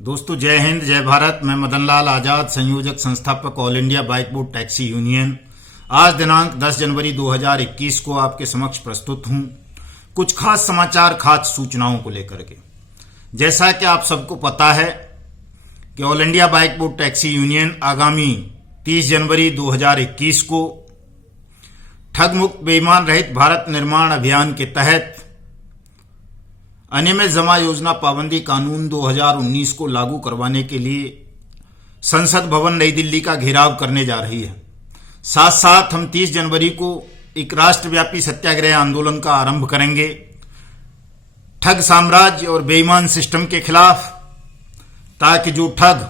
दोस्तों जय हिंद जय भारत। मैं मदन लाल आजाद, संयोजक संस्थापक all India bike board taxi union. आज दिनांक 10 जनवरी 2021 को आपके समक्ष प्रस्तुत हूं कुछ खास समाचार, खास सूचनाओं को लेकर के। जैसा कि आप सबको पता है कि all India bike board taxi union आगामी 30 जनवरी 2021 को ठग मुक्त बेईमान रहित भारत निर्माण अभियान के तहत अनियमित जमा योजना पाबंदी कानून 2019 को लागू करवाने के लिए संसद भवन नई दिल्ली का घेराव करने जा रही है। साथ साथ हम 30 जनवरी को एक राष्ट्रव्यापी सत्याग्रह आंदोलन का आरंभ करेंगे ठग साम्राज्य और बेईमान सिस्टम के खिलाफ, ताकि जो ठग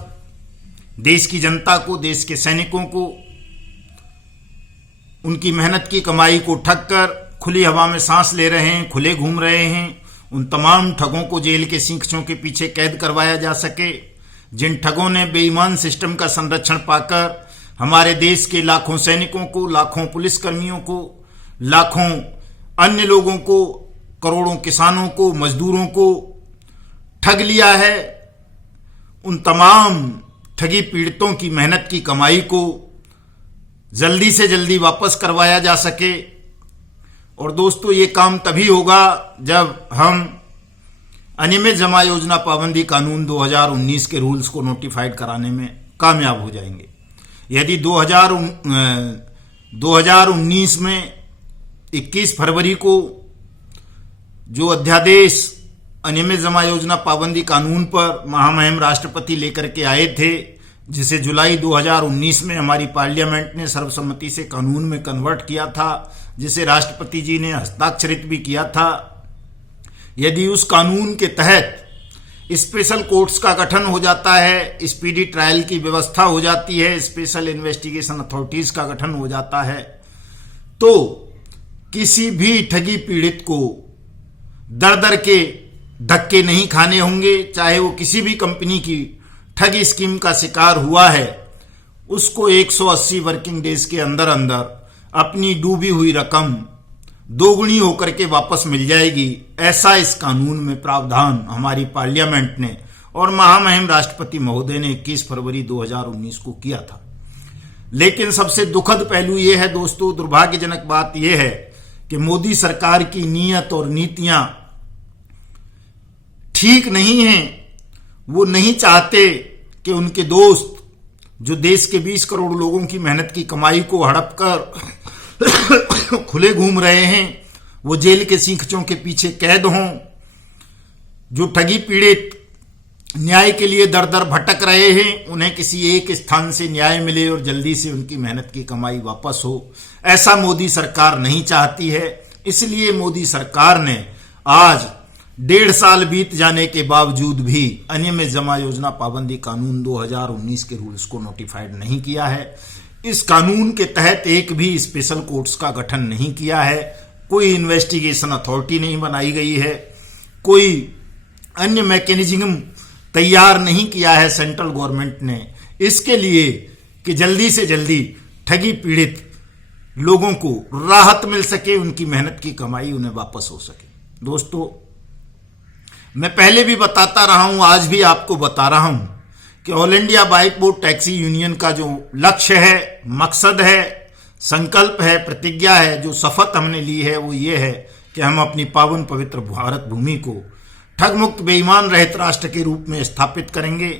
देश की जनता को, देश के सैनिकों को उनकी मेहनत की कमाई को ठग कर खुली हवा में सांस ले रहे हैं, खुले घूम रहे हैं, उन तमाम ठगों को जेल के सींखों के पीछे कैद करवाया जा सके। जिन ठगों ने बेईमान सिस्टम का संरक्षण पाकर हमारे देश के लाखों सैनिकों को, लाखों पुलिसकर्मियों को, लाखों अन्य लोगों को, करोड़ों किसानों को, मजदूरों को ठग लिया है, उन तमाम ठगी पीड़ितों की मेहनत की कमाई को जल्दी से जल्दी वापस करवाया जा सके। और दोस्तों ये काम तभी होगा जब हम अनियमित जमा योजना पाबंदी कानून 2019 के रूल्स को नोटिफाइड कराने में कामयाब हो जाएंगे। यदि 2019 में 21 फरवरी को जो अध्यादेश अनियमित जमा योजना पाबंदी कानून पर महामहिम राष्ट्रपति लेकर के आए थे, जिसे जुलाई 2019 में हमारी पार्लियामेंट ने सर्वसम्मति से कानून में कन्वर्ट किया था, जिसे राष्ट्रपति जी ने हस्ताक्षरित भी किया था। यदि उस कानून के तहत स्पेशल कोर्ट्स का गठन हो जाता है, स्पीडी ट्रायल की व्यवस्था हो जाती है, स्पेशल इन्वेस्टिगेशन अथॉरिटीज का गठन हो जाता है, तो किसी भी ठगी पीड़ित को दर दर के धक्के नहीं खाने होंगे। चाहे वो किसी भी कंपनी की ठगी स्कीम का शिकार हुआ है, उसको 180 वर्किंग डेज के अंदर अंदर अपनी डूबी हुई रकम दोगुनी होकर के वापस मिल जाएगी। ऐसा इस कानून में प्रावधान हमारी पार्लियामेंट ने और महामहिम राष्ट्रपति महोदय ने 21 फरवरी 2019 को किया था। लेकिन सबसे दुखद पहलू यह है दोस्तों, दुर्भाग्यजनक बात यह है कि मोदी सरकार की नीयत और नीतियां ठीक नहीं हैं। वो नहीं चाहते कि उनके दोस्त जो देश के 20 करोड़ लोगों की मेहनत की कमाई को हड़प कर खुले घूम रहे हैं, वो जेल के सींखों के पीछे कैद हों। जो ठगी पीड़ित न्याय के लिए दर दर भटक रहे हैं, उन्हें किसी एक स्थान से न्याय मिले और जल्दी से उनकी मेहनत की कमाई वापस हो। ऐसा मोदी सरकार नहीं चाहती है। इसलिए मोदी सरकार ने आज 1.5 साल बीत जाने के बावजूद भी अनियमित जमा योजना पाबंदी कानून 2019 के रूल्स को नोटिफाइड नहीं किया है। इस कानून के तहत एक भी स्पेशल कोर्ट्स का गठन नहीं किया है, कोई इन्वेस्टिगेशन अथॉरिटी नहीं बनाई गई है, कोई अन्य मैकेनिज्म तैयार नहीं किया है सेंट्रल गवर्नमेंट ने इसके लिए कि जल्दी से जल्दी ठगी पीड़ित लोगों को राहत मिल सके, उनकी मेहनत की कमाई उन्हें वापस हो सके। दोस्तों मैं पहले भी बताता रहा हूं, आज भी आपको बता रहा हूं कि all India bike board taxi union का जो लक्ष्य है, मकसद है, संकल्प है, प्रतिज्ञा है, जो शपथ हमने ली है, वो ये है कि हम अपनी पावन पवित्र भारत भूमि को ठग मुक्त बेईमान रहित राष्ट्र के रूप में स्थापित करेंगे।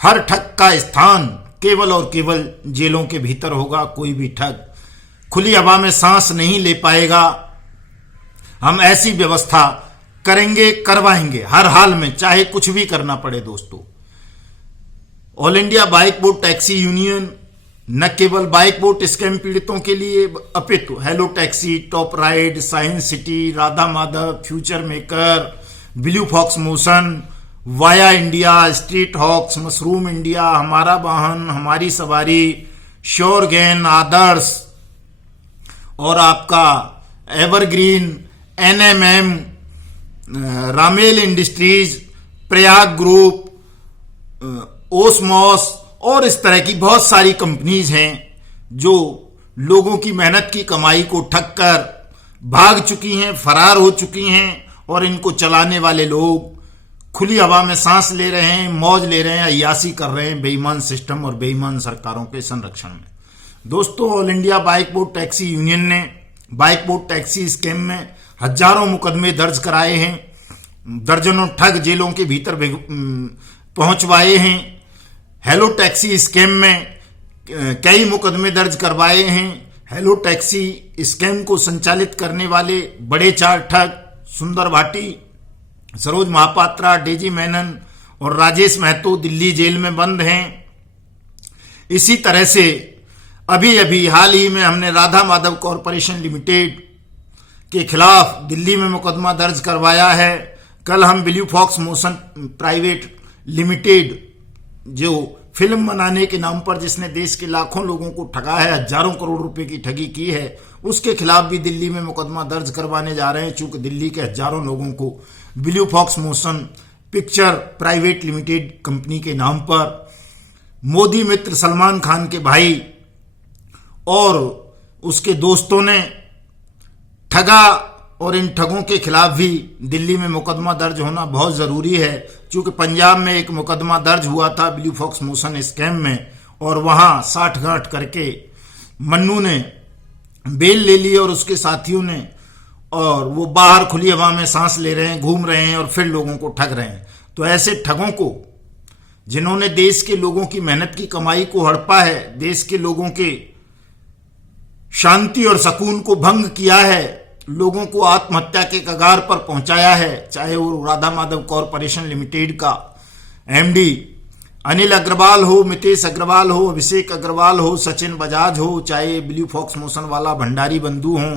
हर ठग का स्थान केवल और केवल जेलों के भीतर होगा। कोई भी ठग खुली हवा में सांस नहीं ले पाएगा। हम ऐसी व्यवस्था करेंगे, करवाएंगे हर हाल में, चाहे कुछ भी करना पड़े। दोस्तों all India bike board taxi union न केवल बाइक बोर्ड स्कैम पीड़ितों के लिए, अपितु hello taxi, top ride, science city, Radha Madhav, future maker, blue fox motion, via India, street hawks, mushroom India, हमारा वाहन, हमारी सवारी, श्योर गैन, आदर्श और आपका एवरग्रीन, एनएमएम, रामेल इंडस्ट्रीज, प्रयाग ग्रुप, ओसमॉस और इस तरह की बहुत सारी कंपनीज हैं जो लोगों की मेहनत की कमाई को ठग कर भाग चुकी हैं, फरार हो चुकी हैं और इनको चलाने वाले लोग खुली हवा में सांस ले रहे हैं, मौज ले रहे हैं, अय्यासी कर रहे हैं बेईमान सिस्टम और बेईमान सरकारों के संरक्षण में। दोस्तों, all India bike board taxi union ने बाइक बोर्ड टैक्सी स्कैम में हजारों मुकदमे दर्ज कराए हैं, दर्जनों ठग जेलों के भीतर पहुंचवाए हैं। हेलो टैक्सी स्कैम में कई मुकदमे दर्ज करवाए हैं। हेलो टैक्सी स्कैम को संचालित करने वाले बड़े 4 ठग सुंदर भाटी, सरोज महापात्रा, डेजी मेनन और राजेश महतो दिल्ली जेल में बंद हैं। इसी तरह से अभी अभी हाल ही में हमने राधा माधव कॉरपोरेशन लिमिटेड के खिलाफ दिल्ली में मुकदमा दर्ज करवाया है। कल हम Blue fox Motion Private Limited, जो फिल्म बनाने के नाम पर जिसने देश के लाखों लोगों को ठगा है, हजारों करोड़ रुपए की ठगी की है, उसके खिलाफ भी दिल्ली में मुकदमा दर्ज करवाने जा रहे हैं। चूंकि दिल्ली के हजारों लोगों को Blue fox Motion Picture Private Limited company के नाम पर मोदी मित्र सलमान खान के भाई और उसके दोस्तों ने ठगा, और इन ठगों के खिलाफ भी दिल्ली में मुकदमा दर्ज होना बहुत जरूरी है। क्योंकि पंजाब में एक मुकदमा दर्ज हुआ था ब्लू फॉक्स मोशन स्कैम में, और वहां 60 गांठ करके मन्नू ने बेल ले ली और उसके साथियों ने, और वो बाहर खुली हवा में सांस ले रहे हैं, घूम रहे हैं और फिर लोगों को ठग रहे हैं। तो ऐसे ठगों को, जिन्होंने देश के लोगों की मेहनत की कमाई को हड़पा है, देश के लोगों के शांति और सुकून को भंग किया है, लोगों को आत्महत्या के कगार पर पहुंचाया है, चाहे वो राधा माधव कॉरपोरेशन लिमिटेड का एमडी अनिल अग्रवाल हो, मितेश अग्रवाल हो, अभिषेक अग्रवाल हो, सचिन बजाज हो, चाहे ब्लू फॉक्स मोशन वाला भंडारी बंधु हो,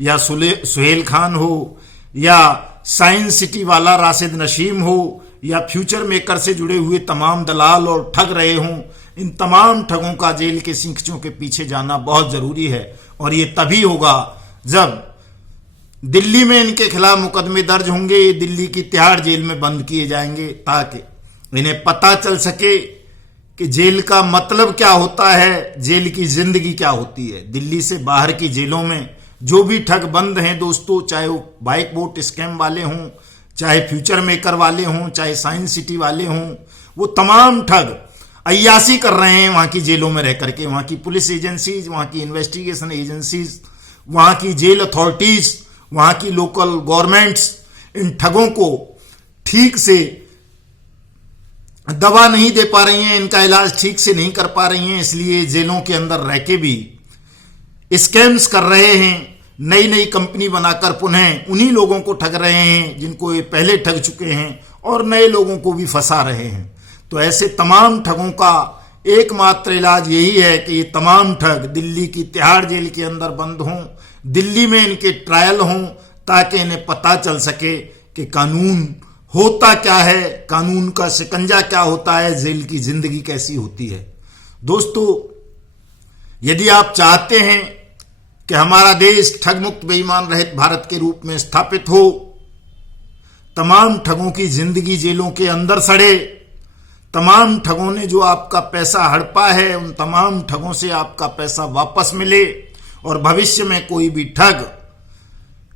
या सुहेल खान हो, या साइंस सिटी वाला राशिद नशीम हो, या फ्यूचर मेकर से जुड़े हुए तमाम दलाल और ठग रहे हों, इन तमाम ठगों का जेल के सींचों के पीछे जाना बहुत जरूरी है। और ये तभी होगा जब दिल्ली में इनके खिलाफ मुकदमे दर्ज होंगे, ये दिल्ली की तिहाड़ जेल में बंद किए जाएंगे, ताकि इन्हें पता चल सके कि जेल का मतलब क्या होता है, जेल की जिंदगी क्या होती है। दिल्ली से बाहर की जेलों में जो भी ठग बंद हैं दोस्तों, चाहे वो बाइक बोट स्कैम वाले हों, चाहे फ्यूचर मेकर वाले हों, चाहे साइंस सिटी वाले हों, वो तमाम ठग अय्यासी कर रहे हैं वहां की जेलों में रह करके। वहां की पुलिस एजेंसीज, वहां की इन्वेस्टिगेशन एजेंसीज, वहां की जेल अथॉरिटीज, वहां की लोकल गवर्नमेंट्स इन ठगों को ठीक से दवा नहीं दे पा रही हैं, इनका इलाज ठीक से नहीं कर पा रही हैं, इसलिए जेलों के अंदर रह के भी स्कैम्स कर रहे हैं। नई नई कंपनी बनाकर पुनः उन्हीं लोगों को ठग रहे हैं जिनको ये पहले ठग चुके हैं, और नए लोगों को भी फंसा रहे हैं। तो ऐसे तमाम ठगों का एकमात्र इलाज यही है कि ये तमाम ठग दिल्ली की तिहाड़ जेल के अंदर बंद हों, दिल्ली में इनके ट्रायल हों, ताकि इन्हें पता चल सके कि कानून होता क्या है, कानून का शिकंजा क्या होता है, जेल की जिंदगी कैसी होती है। दोस्तों, यदि आप चाहते हैं कि हमारा देश ठग मुक्त बेईमान रहित भारत के रूप में स्थापित हो, तमाम ठगों की जिंदगी जेलों के अंदर सड़े, तमाम ठगों ने जो आपका पैसा हड़पा है उन तमाम ठगों से आपका पैसा वापस मिले, और भविष्य में कोई भी ठग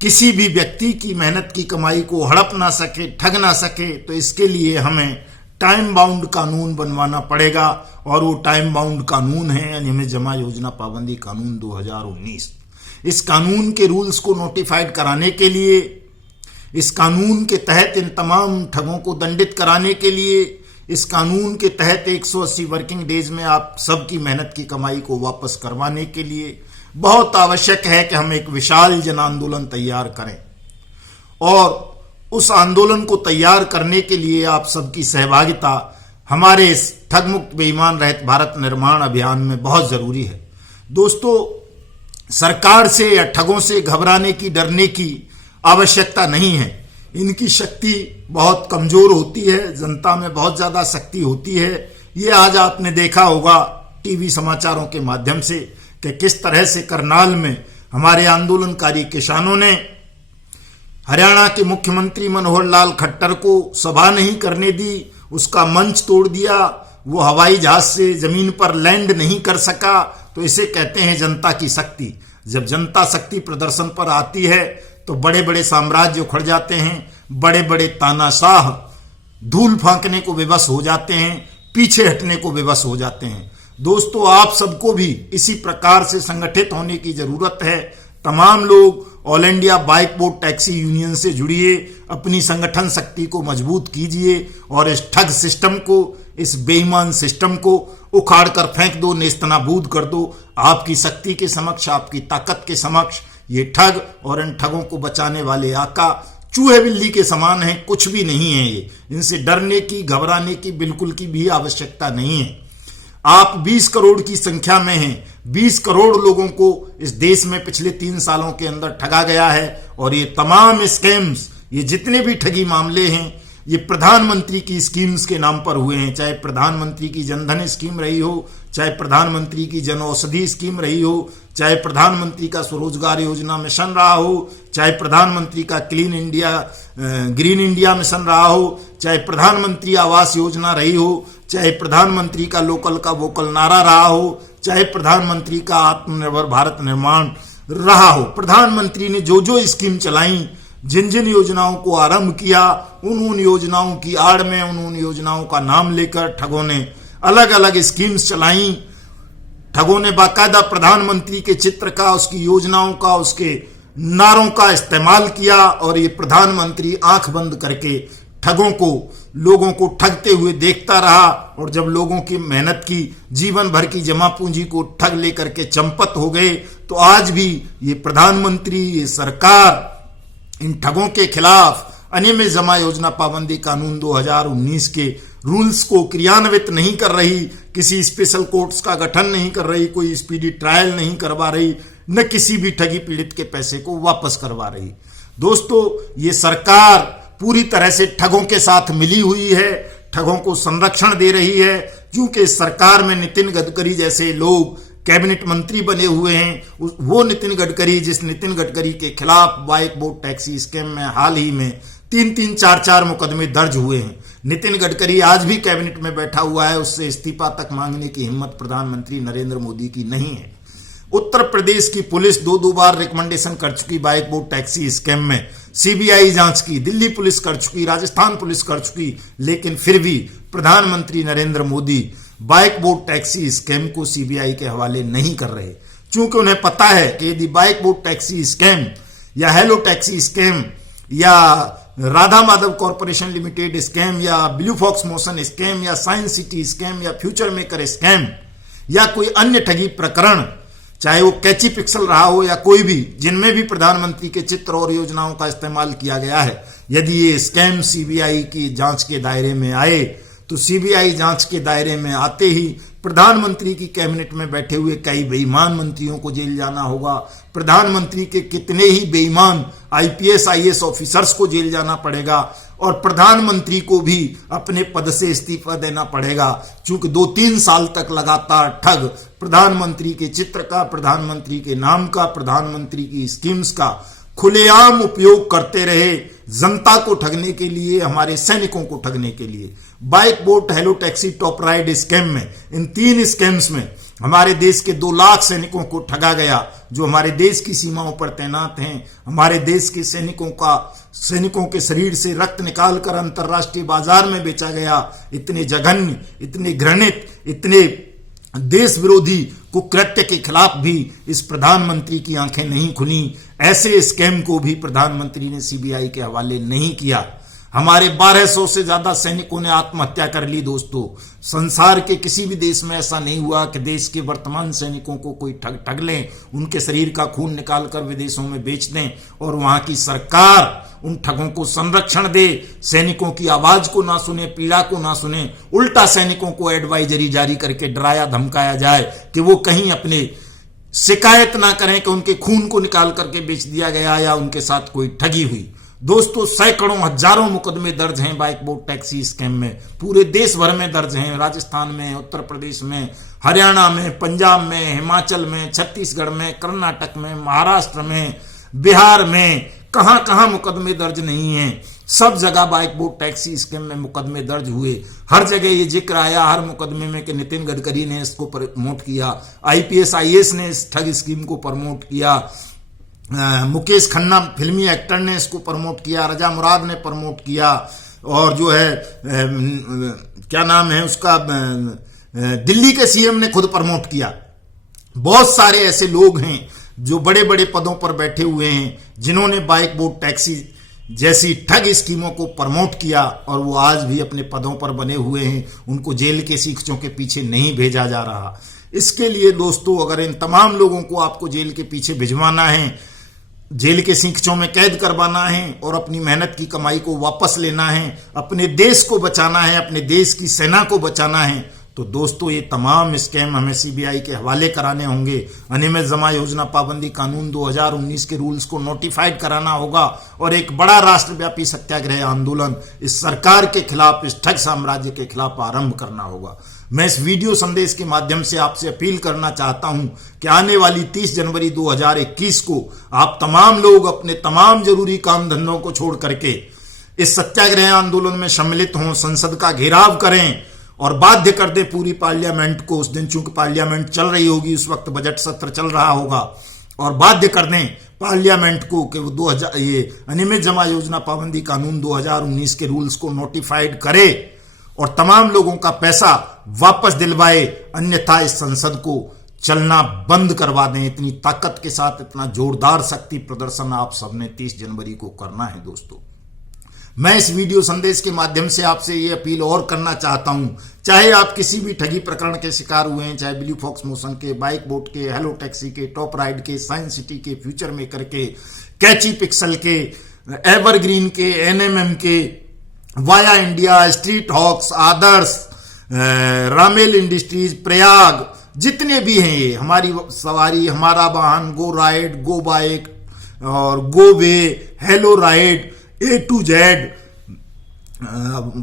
किसी भी व्यक्ति की मेहनत की कमाई को हड़प ना सके, ठग ना सके, तो इसके लिए हमें टाइम बाउंड कानून बनवाना पड़ेगा। और वो टाइम बाउंड कानून है नियमित जमा योजना पाबंदी कानून 2019। इस कानून के रूल्स को नोटिफाइड कराने के लिए, इस कानून के तहत इन तमाम ठगों को दंडित कराने के लिए, इस कानून के तहत 180 वर्किंग डेज में आप सबकी मेहनत की कमाई को वापस करवाने के लिए बहुत आवश्यक है कि हम एक विशाल जन आंदोलन तैयार करें। और उस आंदोलन को तैयार करने के लिए आप सबकी सहभागिता हमारे इस ठग मुक्त बेईमान रहित भारत निर्माण अभियान में बहुत जरूरी है। दोस्तों, सरकार से या ठगों से घबराने की, डरने की आवश्यकता नहीं है। इनकी शक्ति बहुत कमजोर होती है, जनता में बहुत ज्यादा शक्ति होती है। ये आज आपने देखा होगा टीवी समाचारों के माध्यम से कि किस तरह से करनाल में हमारे आंदोलनकारी किसानों ने हरियाणा के मुख्यमंत्री मनोहर लाल खट्टर को सभा नहीं करने दी, उसका मंच तोड़ दिया, वो हवाई जहाज से जमीन पर लैंड नहीं कर सका। तो इसे कहते हैं जनता की शक्ति। जब जनता शक्ति प्रदर्शन पर आती है तो बड़े बड़े साम्राज्य उखड़ जाते हैं, बड़े बड़े तानाशाह धूल फांकने को विवश हो जाते हैं, पीछे हटने को विवश हो जाते हैं। दोस्तों, आप सबको भी इसी प्रकार से संगठित होने की जरूरत है। तमाम लोग all India bike boat taxi union से जुड़िए, अपनी संगठन शक्ति को मजबूत कीजिए और इस ठग सिस्टम को, इस बेईमान सिस्टम को उखाड़ कर फेंक दो, नेस्तनाबूद कर दो। आपकी शक्ति के समक्ष, आपकी ताकत के समक्ष ये ठग और इन ठगों को बचाने वाले आका चूहे बिल्ली के समान हैं, कुछ भी नहीं है। ये इनसे डरने की, घबराने की बिल्कुल की भी आवश्यकता नहीं है। आप 20 करोड़ की संख्या में हैं। 20 करोड़ लोगों को इस देश में पिछले 3 सालों के अंदर ठगा गया है और ये तमाम स्कैम्स, ये जितने भी ठगी मामले हैं, ये प्रधानमंत्री की स्कीम्स के नाम पर हुए हैं। चाहे प्रधानमंत्री की जनधन स्कीम रही हो, चाहे प्रधानमंत्री की जन औषधि स्कीम रही हो, चाहे प्रधानमंत्री का स्वरोजगार योजना मिशन रहा हो, चाहे प्रधानमंत्री का clean India, green India mission रहा हो, चाहे प्रधानमंत्री आवास योजना रही हो, चाहे प्रधानमंत्री का लोकल का वोकल नारा रहा हो, चाहे प्रधानमंत्री का आत्मनिर्भर भारत निर्माण रहा हो। प्रधानमंत्री ने जो जो स्कीम चलाई, जिन जिन योजनाओं को आरंभ किया, उन योजनाओं की आड़ में, उन योजनाओं का नाम लेकर ठगों ने अलग अलग स्कीम्स चलाई। ठगों ने बाकायदा प्रधानमंत्री के चित्र का, उसकी योजनाओं का, उसके नारों का इस्तेमाल किया और ये प्रधानमंत्री आंख बंद करके ठगों को, लोगों को ठगते हुए देखता रहा। और जब लोगों की मेहनत की, जीवन भर की जमा पूंजी को ठग लेकर के चंपत हो गए, तो आज भी ये प्रधानमंत्री, ये सरकार इन ठगों के खिलाफ अनियमित जमा योजना पाबंदी कानून 2019 के रूल्स को क्रियान्वित नहीं कर रही, किसी स्पेशल कोर्ट्स का गठन नहीं कर रही, कोई स्पीडी ट्रायल नहीं करवा रही, न किसी भी ठगी पीड़ित के पैसे को वापस करवा रही। दोस्तों, ये सरकार पूरी तरह से ठगों के साथ मिली हुई है, ठगों को संरक्षण दे रही है। क्योंकि इस सरकार में नितिन गडकरी जैसे लोग कैबिनेट मंत्री बने हुए हैं। वो नितिन गडकरी, जिस नितिन गडकरी के खिलाफ बाइक बोट टैक्सी स्कैम में हाल ही में 3-3, 4-4 मुकदमे दर्ज हुए हैं। नितिन गडकरी आज भी कैबिनेट में बैठा हुआ है, उससे इस्तीफा तक मांगने की हिम्मत प्रधानमंत्री नरेंद्र मोदी की नहीं है। उत्तर प्रदेश की पुलिस 2-2 बार रिकमेंडेशन कर चुकी बाइक बोट टैक्सी स्कैम में, सीबीआई जांच की, दिल्ली पुलिस कर चुकी, राजस्थान पुलिस कर चुकी, लेकिन फिर भी प्रधानमंत्री Narendra Modi bike boat taxi scam को सीबीआई के हवाले नहीं कर रहे। क्योंकि उन्हें पता है कि यदि बाइक बोट टैक्सी स्कैम या हेलो टैक्सी स्कैम या Radha Madhav corporation limited scam या ब्लू फॉक्स मोशन स्कैम या साइंस सिटी स्कैम या फ्यूचर मेकर स्कैम या कोई अन्य ठगी प्रकरण, चाहे वो कैची पिक्सल रहा हो या कोई भी, जिनमें भी प्रधानमंत्री के चित्र और योजनाओं का इस्तेमाल किया गया है, यदि ये स्कैम सीबीआई की जांच के दायरे में आए, तो सीबीआई जांच के दायरे में आते ही प्रधानमंत्री की कैबिनेट में बैठे हुए कई बेईमान मंत्रियों को जेल जाना होगा। प्रधानमंत्री के कितने ही बेईमान आईपीएस आईएएस ऑफिसर्स को जेल जाना पड़ेगा और प्रधानमंत्री को भी अपने पद से इस्तीफा देना पड़ेगा। चूंकि 2-3 साल तक लगातार ठग प्रधानमंत्री के चित्र का, प्रधानमंत्री के नाम का, प्रधानमंत्री की स्कीम्स का खुलेआम उपयोग करते रहे, जनता को ठगने के लिए, हमारे सैनिकों को ठगने के लिए। Bike boat hello taxi top ride scam में, इन 3 स्कैम्स में हमारे देश के 2 लाख सैनिकों को ठगा गया, जो हमारे देश की सीमाओं पर तैनात हैं। हमारे देश के सैनिकों के शरीर से रक्त निकालकर अंतर्राष्ट्रीय बाजार में बेचा गया। इतने जघन्य, इतने घृणित, इतने देश विरोधी कुकृत्य के खिलाफ भी इस प्रधानमंत्री की आंखें नहीं खुली। ऐसे स्कैम को भी प्रधानमंत्री ने सीबीआई के हवाले नहीं किया। हमारे 1200 से ज्यादा सैनिकों ने आत्महत्या कर ली। दोस्तों, संसार के किसी भी देश में ऐसा नहीं हुआ कि देश के वर्तमान सैनिकों को कोई ठग लें, उनके शरीर का खून निकालकर विदेशों में बेच दें और वहां की सरकार उन ठगों को संरक्षण दे, सैनिकों की आवाज को ना सुने, पीड़ा को ना सुने। उल्टा सैनिकों को एडवाइजरी जारी करके डराया धमकाया जाए कि वो कहीं अपने शिकायत ना करें कि उनके खून को निकाल करके बेच दिया गया या उनके साथ कोई ठगी हुई। दोस्तों, सैकड़ों हजारों मुकदमे दर्ज हैं बाइक बोट टैक्सी स्कैम में, पूरे देश भर में दर्ज हैं। राजस्थान में, उत्तर प्रदेश में, हरियाणा में, पंजाब में, हिमाचल में, छत्तीसगढ़ में, कर्नाटक में, महाराष्ट्र में, बिहार में, कहां कहां मुकदमे दर्ज नहीं हैं। सब जगह बाइक बोट टैक्सी स्कैम में मुकदमे दर्ज हुए। हर जगह ये जिक्र आया हर मुकदमे में कि नितिन गडकरी ने इसको प्रमोट किया, आईपीएस आईएएस ने इस ठग स्कीम को प्रमोट किया, मुकेश खन्ना फिल्मी एक्टर ने इसको प्रमोट किया, रजा मुराद ने प्रमोट किया, और जो है क्या नाम है उसका, दिल्ली के सीएम ने खुद प्रमोट किया। बहुत सारे ऐसे लोग हैं जो बड़े बड़े पदों पर बैठे हुए हैं, जिन्होंने बाइक बोट टैक्सी जैसी ठग स्कीमों को प्रमोट किया और वो आज भी अपने पदों पर बने हुए हैं। उनको जेल के सीखचों के पीछे नहीं भेजा जा रहा। इसके लिए दोस्तों, अगर इन तमाम लोगों को आपको जेल के पीछे भिजवाना है, जेल के सीखचों में कैद करवाना है और अपनी मेहनत की कमाई को वापस लेना है, अपने देश को बचाना है, अपने देश की सेना को बचाना है, तो दोस्तों ये तमाम स्कैम हमें सीबीआई के हवाले कराने होंगे। अनियमित जमा योजना पाबंदी कानून 2019 के रूल्स को नोटिफाइड कराना होगा और एक बड़ा राष्ट्रव्यापी सत्याग्रह आंदोलन इस सरकार के खिलाफ, इस ठग साम्राज्य के खिलाफ आरंभ करना होगा। मैं इस वीडियो संदेश के माध्यम से आपसे अपील करना चाहता हूं कि आने वाली 30 जनवरी 2021 को आप तमाम लोग अपने तमाम जरूरी काम धंधों को छोड़ करके इस सत्याग्रह आंदोलन में सम्मिलित हों, संसद का घेराव करें और बाध्य कर दे पूरी पार्लियामेंट को। उस दिन चूंकि पार्लियामेंट चल रही होगी, उस वक्त बजट सत्र चल रहा होगा, और बाध्य कर दें पार्लियामेंट को कि वो ये अनियमित जमा योजना पाबंदी कानून 2019 के रूल्स को नोटिफाइड करे और तमाम लोगों का पैसा वापस दिलवाए, अन्यथा इस संसद को चलना बंद करवा दें। इतनी ताकत के साथ इतना जोरदार शक्ति प्रदर्शन आप सबने 30 जनवरी को करना है दोस्तों। मैं इस वीडियो संदेश के माध्यम से आपसे ये अपील और करना चाहता हूं, चाहे आप किसी भी ठगी प्रकरण के शिकार हुए हैं, चाहे ब्लू फॉक्स मोशन के, बाइक बोट के, हेलो टैक्सी के, टॉप राइड के, साइंस सिटी के, फ्यूचर मेकर के, कैची पिक्सल के, एवरग्रीन के, एनएमएम के, वाया इंडिया, स्ट्रीट हॉक्स, आदर्श, रामेल इंडस्ट्रीज, प्रयाग, जितने भी हैं ये, हमारी सवारी, हमारा वाहन, गो राइड, गो बाइक और go way, hello ride, A to Z,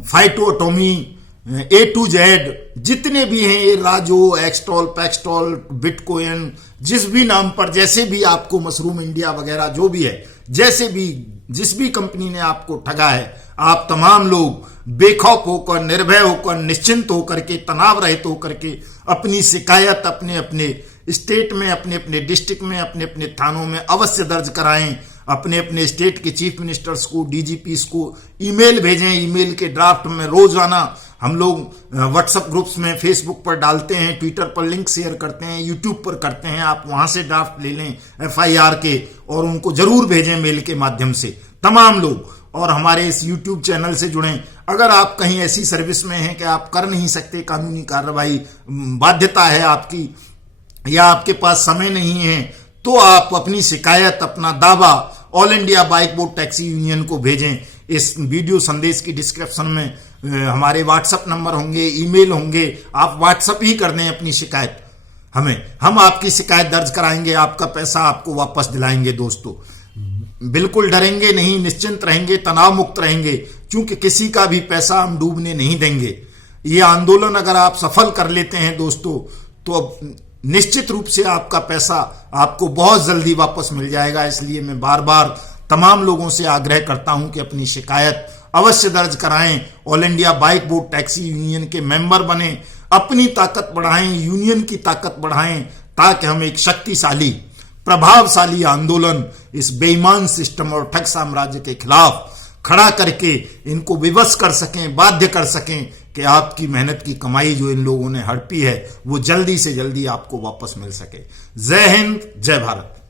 फाइटो अटोमी, A to Z, जितने भी हैं ये, राजो, एक्सटॉल, पैक्सटॉल, बिटकॉइन, जिस भी नाम पर, जैसे भी आपको, मशरूम इंडिया वगैरह जो भी है, जैसे भी जिस भी कंपनी ने आपको ठगा है, आप तमाम लोग बेखौफ होकर, निर्भय होकर, निश्चिंत होकर के, तनाव रहित होकर के अपनी शिकायत अपने अपने स्टेट में, अपने अपने डिस्ट्रिक्ट में, अपने अपने थानों में अवश्य दर्ज कराएं। अपने अपने स्टेट के चीफ मिनिस्टर्स को, डीजीपीस को ईमेल भेजें। ईमेल के ड्राफ्ट में रोजाना हम लोग व्हाट्सएप ग्रुप्स में, फेसबुक पर डालते हैं, ट्विटर पर लिंक शेयर करते हैं, यूट्यूब पर करते हैं। आप वहां से ड्राफ्ट ले लें एफआईआर के और उनको जरूर भेजें मेल के माध्यम से तमाम लोग। और हमारे इस यूट्यूब चैनल से जुड़ें। अगर आप कहीं ऐसी सर्विस में हैं कि आप कर नहीं सकते कानूनी कार्रवाई, बाध्यता है आपकी, या आपके पास समय नहीं है, तो आप अपनी शिकायत, अपना दावा all India bike boat taxi union को भेजें। इस वीडियो संदेश की डिस्क्रिप्शन में हमारे व्हाट्सएप नंबर होंगे, ईमेल होंगे, आप व्हाट्सएप ही कर दें अपनी शिकायत हमें, हम आपकी शिकायत दर्ज कराएंगे, आपका पैसा आपको वापस दिलाएंगे। दोस्तों बिल्कुल डरेंगे नहीं, निश्चिंत रहेंगे, तनाव मुक्त रहेंगे, क्योंकि किसी का भी पैसा हम डूबने नहीं देंगे। ये आंदोलन अगर आप सफल कर लेते हैं दोस्तों, तो अब निश्चित रूप से आपका पैसा आपको बहुत जल्दी वापस मिल जाएगा। इसलिए मैं बार बार तमाम लोगों से आग्रह करता हूं कि अपनी शिकायत अवश्य दर्ज कराएं, all India bike boat taxi union के मेंबर बने, अपनी ताकत बढ़ाएं, यूनियन की ताकत बढ़ाएं, ताकि हम एक शक्तिशाली, प्रभावशाली आंदोलन इस बेईमान सिस्टम और ठग साम्राज्य के खिलाफ खड़ा करके इनको विवश कर सकें, बाध्य कर सकें कि आपकी मेहनत की कमाई जो इन लोगों ने हड़पी है वो जल्दी से जल्दी आपको वापस मिल सके। जय हिंद, जय भारत।